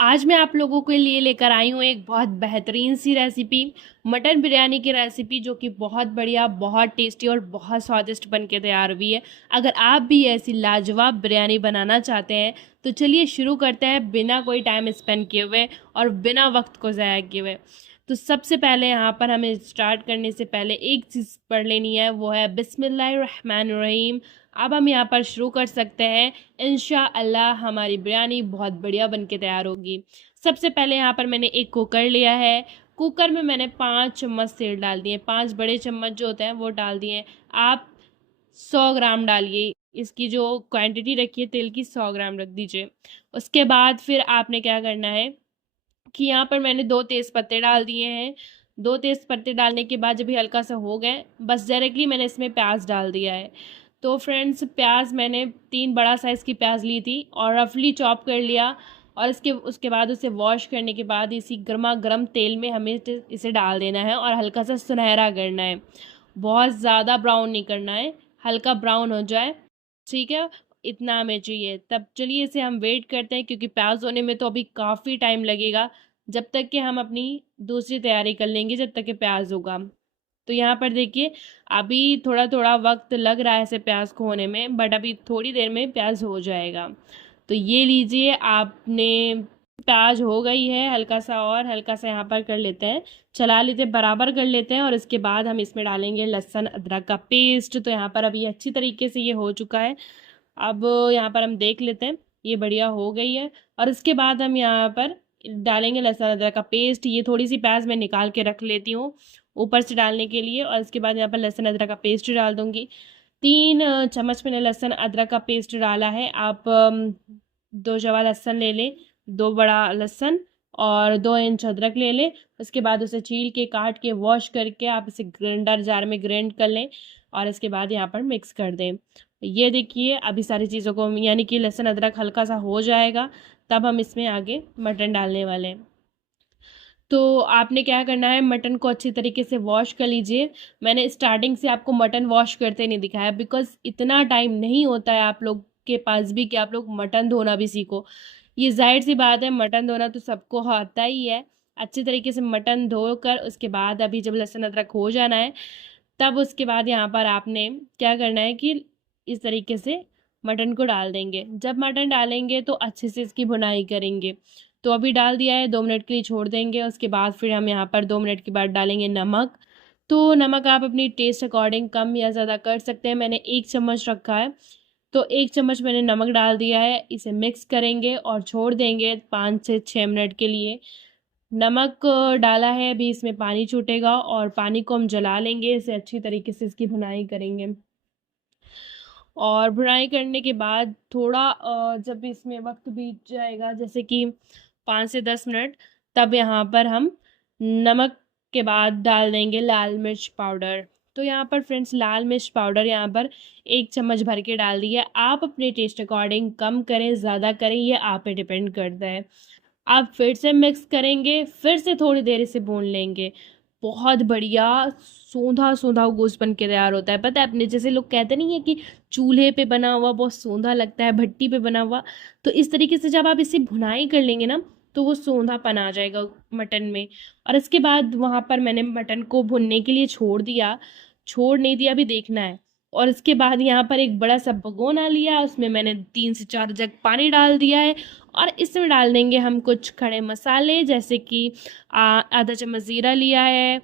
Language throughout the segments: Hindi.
आज मैं आप लोगों के लिए लेकर आई हूँ एक बहुत बेहतरीन सी रेसिपी, मटन बिरयानी की रेसिपी, जो कि बहुत बढ़िया, बहुत टेस्टी और बहुत स्वादिष्ट बन के तैयार हुई है। अगर आप भी ऐसी लाजवाब बिरयानी बनाना चाहते हैं तो चलिए शुरू करते हैं बिना कोई टाइम स्पेंड किए हुए और बिना वक्त को ज़ाया किए हुए। तो सबसे पहले यहाँ पर हमें स्टार्ट करने से पहले एक चीज़ पढ़ लेनी है, वो है बिस्मिल्लाहिर्रहमानिर्रहीम। अब हम यहाँ पर शुरू कर सकते हैं। इंशाअल्लाह हमारी बिरयानी बहुत बढ़िया बन के तैयार होगी। सबसे पहले यहाँ पर मैंने एक कुकर लिया है। कुकर में मैंने 5 चम्मच तेल डाल दिए, 5 बड़े चम्मच जो होते हैं वो डाल दिए। आप 100 ग्राम डालिए, इसकी जो क्वांटिटी रखी है तेल की 100 ग्राम रख दीजिए। उसके बाद फिर आपने क्या करना है कि यहाँ पर मैंने 2 तेज़ पत्ते डाल दिए हैं। 2 तेज़ पत्ते डालने के बाद जब ये हल्का सा हो गए, बस डायरेक्टली मैंने इसमें प्याज डाल दिया है। तो फ्रेंड्स, प्याज मैंने 3 बड़ा साइज़ की प्याज ली थी और रफली चॉप कर लिया। और उसके बाद उसे वॉश करने के बाद इसी गर्मा गर्म तेल में हमें इसे डाल देना है और हल्का सा सुनहरा करना है। बहुत ज़्यादा ब्राउन नहीं करना है, हल्का ब्राउन हो जाए, ठीक है, इतना हमें चाहिए। तब चलिए इसे हम वेट करते हैं, क्योंकि प्याज होने में तो अभी काफ़ी टाइम लगेगा, जब तक कि हम अपनी दूसरी तैयारी कर लेंगे, जब तक कि प्याज होगा। तो यहाँ पर देखिए, अभी थोड़ा थोड़ा वक्त लग रहा है इसे प्याज को होने में, बट अभी थोड़ी देर में प्याज हो जाएगा। तो ये लीजिए, आपने प्याज हो गई है, हल्का सा और हल्का सा यहाँ पर कर लेते हैं, चला लेते हैं, बराबर कर लेते हैं। और इसके बाद हम इसमें डालेंगे लहसुन अदरक का पेस्ट। तो यहाँ पर अभी अच्छी तरीके से ये हो चुका है। अब यहाँ पर हम देख लेते हैं, ये बढ़िया हो गई है। और इसके बाद हम यहाँ पर डालेंगे लहसुन अदरक का पेस्ट। ये थोड़ी सी प्याज मैं निकाल के रख लेती हूँ ऊपर से डालने के लिए। और इसके बाद यहाँ पर लहसुन अदरक का पेस्ट डाल दूँगी। 3 चम्मच मैंने लहसुन अदरक का पेस्ट डाला है। आप 2 जवा लहसुन ले लें, 2 बड़ा लहसुन, और 2 इंच अदरक ले लें। उसके बाद उसे छील के, काट के, वॉश करके आप इसे ग्राइंडर जार में ग्राइंड कर लें और इसके बाद यहाँ पर मिक्स कर दें। ये देखिए, अभी सारी चीज़ों को, यानी कि लहसुन अदरक हल्का सा हो जाएगा, तब हम इसमें आगे मटन डालने वाले हैं। तो आपने क्या करना है, मटन को अच्छी तरीके से वॉश कर लीजिए। मैंने स्टार्टिंग से आपको मटन वॉश करते नहीं दिखाया, बिकॉज इतना टाइम नहीं होता है आप लोग के पास भी कि आप लोग मटन धोना भी सीखो। ये जाहिर सी बात है, मटन धोना तो सबको आता ही है। अच्छी तरीके से मटन धोकर उसके बाद अभी जब लहसुन अदरक हो जाना है, तब उसके बाद यहाँ पर आपने क्या करना है कि इस तरीके से मटन को डाल देंगे। जब मटन डालेंगे तो अच्छे से इसकी भुनाई करेंगे। तो अभी डाल दिया है, 2 मिनट के लिए छोड़ देंगे। उसके बाद फिर हम यहाँ पर 2 मिनट के बाद डालेंगे नमक। तो नमक आप अपनी टेस्ट अकॉर्डिंग कम या ज़्यादा कर सकते हैं। मैंने 1 चम्मच रखा है, तो 1 चम्मच मैंने नमक डाल दिया है। इसे मिक्स करेंगे और छोड़ देंगे 5 से 6 मिनट के लिए। नमक डाला है, अभी इसमें पानी छूटेगा और पानी को हम जला लेंगे। इसे अच्छी तरीके से इसकी भुनाई करेंगे और भुनाई करने के बाद थोड़ा जब इसमें वक्त बीत जाएगा, जैसे कि 5 से 10 मिनट, तब यहाँ पर हम नमक के बाद डाल देंगे लाल मिर्च पाउडर। तो यहाँ पर फ्रेंड्स, लाल मिर्च पाउडर यहाँ पर 1 चम्मच भर के डाल दिया। आप अपने टेस्ट अकॉर्डिंग कम करें, ज़्यादा करें, ये आप पे डिपेंड करता है। आप फिर से मिक्स करेंगे, फिर से थोड़ी देर इसे भून लेंगे। बहुत बढ़िया सोंधा सोंधा गोश्त बन के तैयार होता है। पता है, अपने जैसे लोग कहते नहीं है कि चूल्हे पे बना हुआ बहुत सोंधा लगता है, भट्टी पे बना हुआ, तो इस तरीके से जब आप इसे भुनाई कर लेंगे ना, तो वो सोंधापन आ जाएगा मटन में। और इसके बाद वहाँ पर मैंने मटन को भुनने के लिए छोड़ नहीं दिया, भी देखना है। और इसके बाद यहाँ पर एक बड़ा सा भगोना लिया, उसमें मैंने 3 से 4 जग पानी डाल दिया है। और इसमें डाल देंगे हम कुछ खड़े मसाले, जैसे कि आधा चम्मच ज़ीरा लिया है,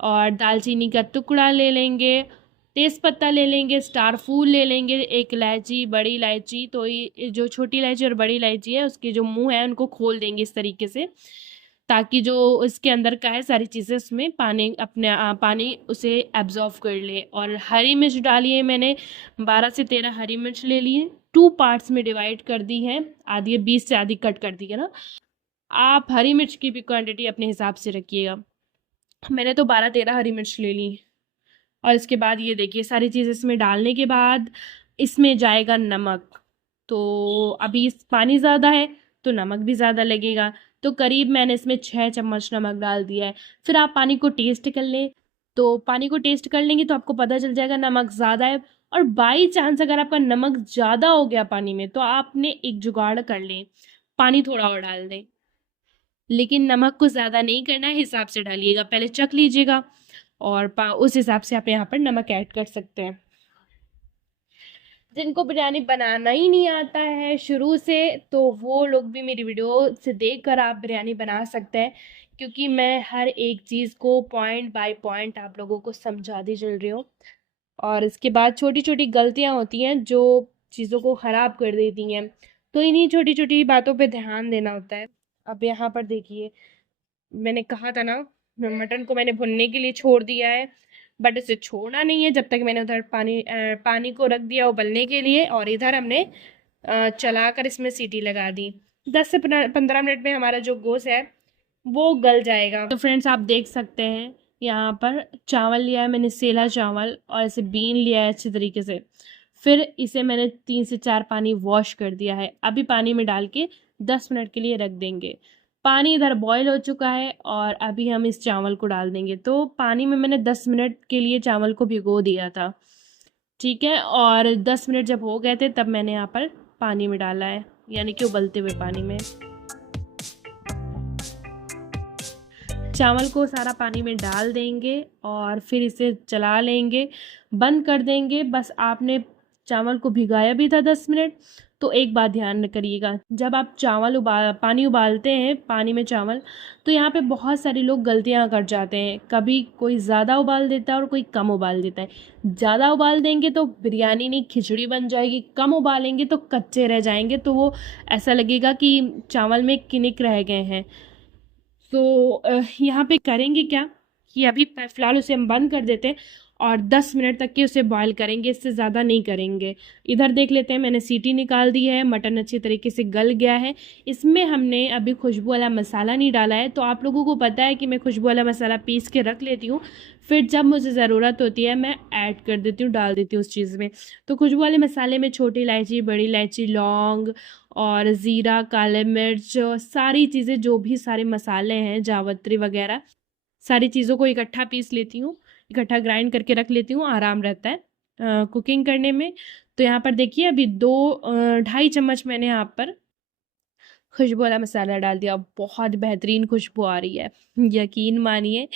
और दालचीनी का टुकड़ा ले लेंगे, तेज़पत्ता ले लेंगे, स्टार फूल ले लेंगे, एक इलायची, बड़ी इलायची। तो ये जो छोटी इलायची और बड़ी इलायची है, उसके जो मुंह है उनको खोल देंगे इस तरीके से, ताकि जो इसके अंदर का है सारी चीज़ें उसमें पानी उसे एब्जॉर्व कर ले। और हरी मिर्च डाली है मैंने, 12 से 13 हरी मिर्च ले लिए, 2 पार्ट्स में डिवाइड कर दी है, आधी बीच से आधी कट कर दी है ना। आप हरी मिर्च की भी क्वांटिटी अपने हिसाब से रखिएगा। मैंने तो 12-13 हरी मिर्च ले ली। और इसके बाद ये देखिए, सारी चीज़ इसमें डालने के बाद इसमें जाएगा नमक। तो अभी इस पानी ज़्यादा है तो नमक भी ज़्यादा लगेगा। तो करीब मैंने इसमें 6 चम्मच नमक डाल दिया है। फिर आप पानी को टेस्ट कर लें। तो पानी को टेस्ट कर लेंगे तो आपको पता चल जाएगा नमक ज़्यादा है। और बाई चांस अगर आपका नमक ज़्यादा हो गया पानी में, तो आपने एक जुगाड़ कर लें, पानी थोड़ा और डाल दें। लेकिन नमक को ज़्यादा नहीं करना है, हिसाब से डालिएगा, पहले चख लीजिएगा और उस हिसाब से आप यहाँ पर नमक ऐड कर सकते हैं। जिनको बिरयानी बनाना ही नहीं आता है शुरू से, तो वो लोग भी मेरी वीडियो से देखकर आप बिरयानी बना सकते हैं, क्योंकि मैं हर एक चीज़ को पॉइंट बाय पॉइंट आप लोगों को समझाती चल रही हूँ। और इसके बाद छोटी छोटी गलतियाँ होती हैं जो चीज़ों को ख़राब कर देती हैं, तो इन्हीं छोटी छोटी बातों पे ध्यान देना होता है। अब यहाँ पर देखिए, मैंने कहा था ना, मटन को मैंने भुनने के लिए छोड़ दिया है, बट इसे छोड़ना नहीं है जब तक मैंने उधर पानी को रख दिया उबलने के लिए, और इधर हमने चलाकर इसमें सीटी लगा दी। 10 से 15 मिनट में हमारा जो गोश्त है वो गल जाएगा। तो फ्रेंड्स, आप देख सकते हैं यहाँ पर चावल लिया है मैंने, सेला चावल, और इसे बीन लिया है अच्छे तरीके से। फिर इसे मैंने 3 से 4 पानी वॉश कर दिया है। अभी पानी में डाल के 10 मिनट के लिए रख देंगे। पानी इधर बॉईल हो चुका है और अभी हम इस चावल को डाल देंगे। तो पानी में मैंने 10 मिनट के लिए चावल को भिगो दिया था, ठीक है। और 10 मिनट जब हो गए थे तब मैंने यहाँ पर पानी में डाला है, यानी कि उबलते हुए पानी में। चावल को सारा पानी में डाल देंगे और फिर इसे चला लेंगे, बंद कर देंगे। बस आपने चावल को भिगाया भी था 10 मिनट, तो एक बात ध्यान करिएगा, जब आप पानी उबालते हैं, पानी में चावल, तो यहाँ पे बहुत सारे लोग गलतियाँ कर जाते हैं। कभी कोई ज़्यादा उबाल देता है और कोई कम उबाल देता है। ज़्यादा उबाल देंगे तो बिरयानी नहीं खिचड़ी बन जाएगी, कम उबालेंगे तो कच्चे रह जाएंगे, तो वो ऐसा लगेगा कि चावल में किनिक रह गए हैं। तो यहाँ पे करेंगे क्या कि अभी फ़िलहाल उसे हम बंद कर देते हैं और 10 मिनट तक के उसे बॉईल करेंगे, इससे ज़्यादा नहीं करेंगे। इधर देख लेते हैं, मैंने सीटी निकाल दी है, मटन अच्छी तरीके से गल गया है। इसमें हमने अभी खुशबू वाला मसाला नहीं डाला है, तो आप लोगों को पता है कि मैं खुशबू वाला मसाला पीस के रख लेती हूँ, फिर जब मुझे ज़रूरत होती है मैं ऐड कर देती हूँ, डाल देती हूँ उस चीज़ में। तो खुशबू वाले मसाले में छोटी इलायची, बड़ी इलायची, लौंग और ज़ीरा, काली मिर्च, सारी चीज़ें, जो भी सारे मसाले हैं, जावित्री वगैरह, सारी चीज़ों को इकट्ठा पीस लेती हूँ, इकट्ठा ग्राइंड करके रख लेती हूँ, आराम रहता है कुकिंग करने में। तो यहाँ पर देखिए, अभी 2-2.5 चम्मच मैंने यहाँ पर खुशबू वाला मसाला डाल दिया। बहुत बेहतरीन खुशबू आ रही है, यकीन मानिए।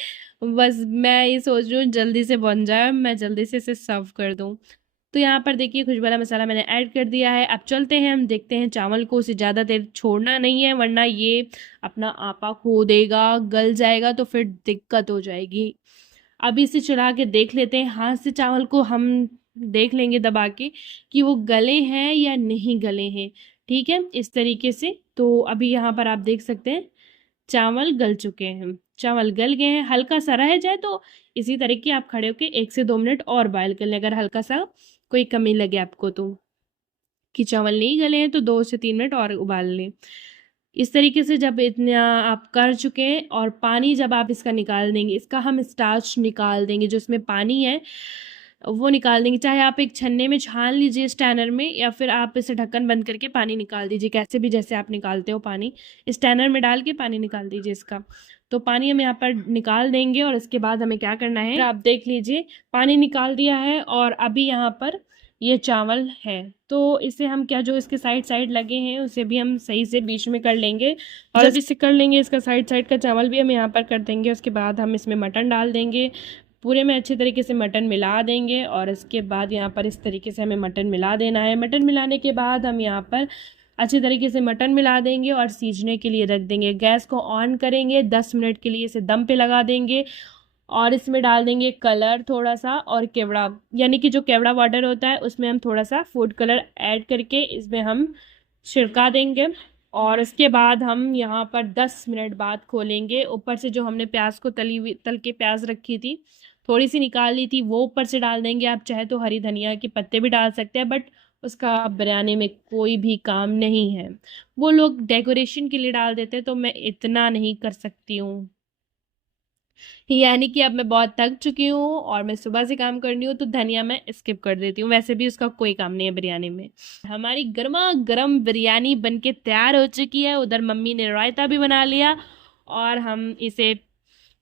बस मैं ये सोच रही हूँ जल्दी से बन जाए, मैं जल्दी से इसे सर्व कर दूँ। तो यहाँ पर देखिए, खुशबू वाला मसाला मैंने ऐड कर दिया है। अब चलते हैं, हम देखते हैं चावल को। उसे ज़्यादा देर छोड़ना नहीं है, वरना ये अपना आपा खो देगा, गल जाएगा, तो फिर दिक्कत हो जाएगी। अभी इसे चला के देख लेते हैं, हाथ से चावल को हम देख लेंगे दबा के कि वो गले हैं या नहीं गले हैं, ठीक है, इस तरीके से। तो अभी यहाँ पर आप देख सकते हैं चावल गल चुके हैं, चावल गल गए हैं। हल्का सा रह जाए तो इसी तरीके आप खड़े होके 1 से 2 मिनट और बॉयल कर लें, अगर हल्का सा कोई कमी लगे आपको तो, कि चावल नहीं गले हैं, तो 2 से 3 मिनट और उबाल लें। इस तरीके से जब इतना आप कर चुके हैं, और पानी जब आप इसका निकाल देंगे, इसका हम स्टार्च निकाल देंगे, जो इसमें पानी है वो निकाल देंगे। चाहे आप एक छन्ने में छान लीजिए, स्टैनर में, या फिर आप इसे ढक्कन बंद करके पानी निकाल दीजिए, कैसे भी, जैसे आप निकालते हो पानी, स्टैनर में डाल के पानी निकाल दीजिए इसका। तो पानी हम यहाँ पर निकाल देंगे, और इसके बाद हमें क्या करना है, आप देख लीजिए, पानी निकाल दिया है, और अभी यहाँ पर ये चावल है। तो इसे हम क्या, जो इसके साइड साइड लगे हैं उसे भी हम सही से बीच में कर लेंगे, और जब इसे कर लेंगे, इसका साइड साइड का चावल भी हम यहाँ पर कर देंगे। उसके बाद हम इसमें मटन डाल देंगे, पूरे में अच्छे तरीके से मटन मिला देंगे, और इसके बाद यहाँ पर इस तरीके से हमें मटन मिला देना है। मटन मिलाने के बाद हम यहाँ पर अच्छे तरीके से मटन मिला देंगे और सीजने के लिए रख देंगे। गैस को ऑन करेंगे, 10 मिनट के लिए इसे दम पे लगा देंगे, और इसमें डाल देंगे कलर थोड़ा सा, और केवड़ा, यानी कि जो केवड़ा वाटर होता है उसमें हम थोड़ा सा फूड कलर ऐड करके इसमें हम छिड़का देंगे। और इसके बाद हम यहाँ पर 10 मिनट बाद खोलेंगे। ऊपर से जो हमने प्याज को तल के प्याज रखी थी, थोड़ी सी निकाल ली थी, वो ऊपर से डाल देंगे। आप चाहे तो हरी धनिया के पत्ते भी डाल सकते हैं, बट उसका बिरयानी में कोई भी काम नहीं है, वो लोग डेकोरेशन के लिए डाल देते हैं, तो मैं इतना नहीं कर सकती हूँ। यानी कि अब मैं बहुत थक चुकी हूँ और मैं सुबह से काम करनी हूँ, तो धनिया मैं स्किप कर देती हूँ, वैसे भी उसका कोई काम नहीं है बिरयानी में। हमारी गर्मा गर्म बिरयानी बनके तैयार हो चुकी है। उधर मम्मी ने रायता भी बना लिया, और हम इसे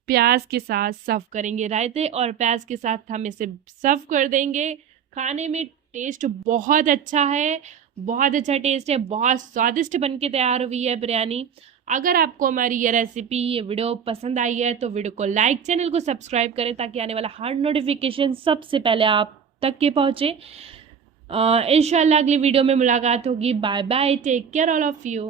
प्याज के साथ सर्व करेंगे। रायते और प्याज के साथ हम इसे सर्व कर देंगे। खाने में टेस्ट बहुत अच्छा है, बहुत अच्छा टेस्ट है, बहुत स्वादिष्ट बनके तैयार हुई है बिरयानी। अगर आपको हमारी ये रेसिपी, ये वीडियो पसंद आई है तो वीडियो को लाइक, चैनल को सब्सक्राइब करें ताकि आने वाला हर नोटिफिकेशन सबसे पहले आप तक के पहुँचे। इंशाल्लाह अगली वीडियो में मुलाकात होगी। Bye bye, take care all of you.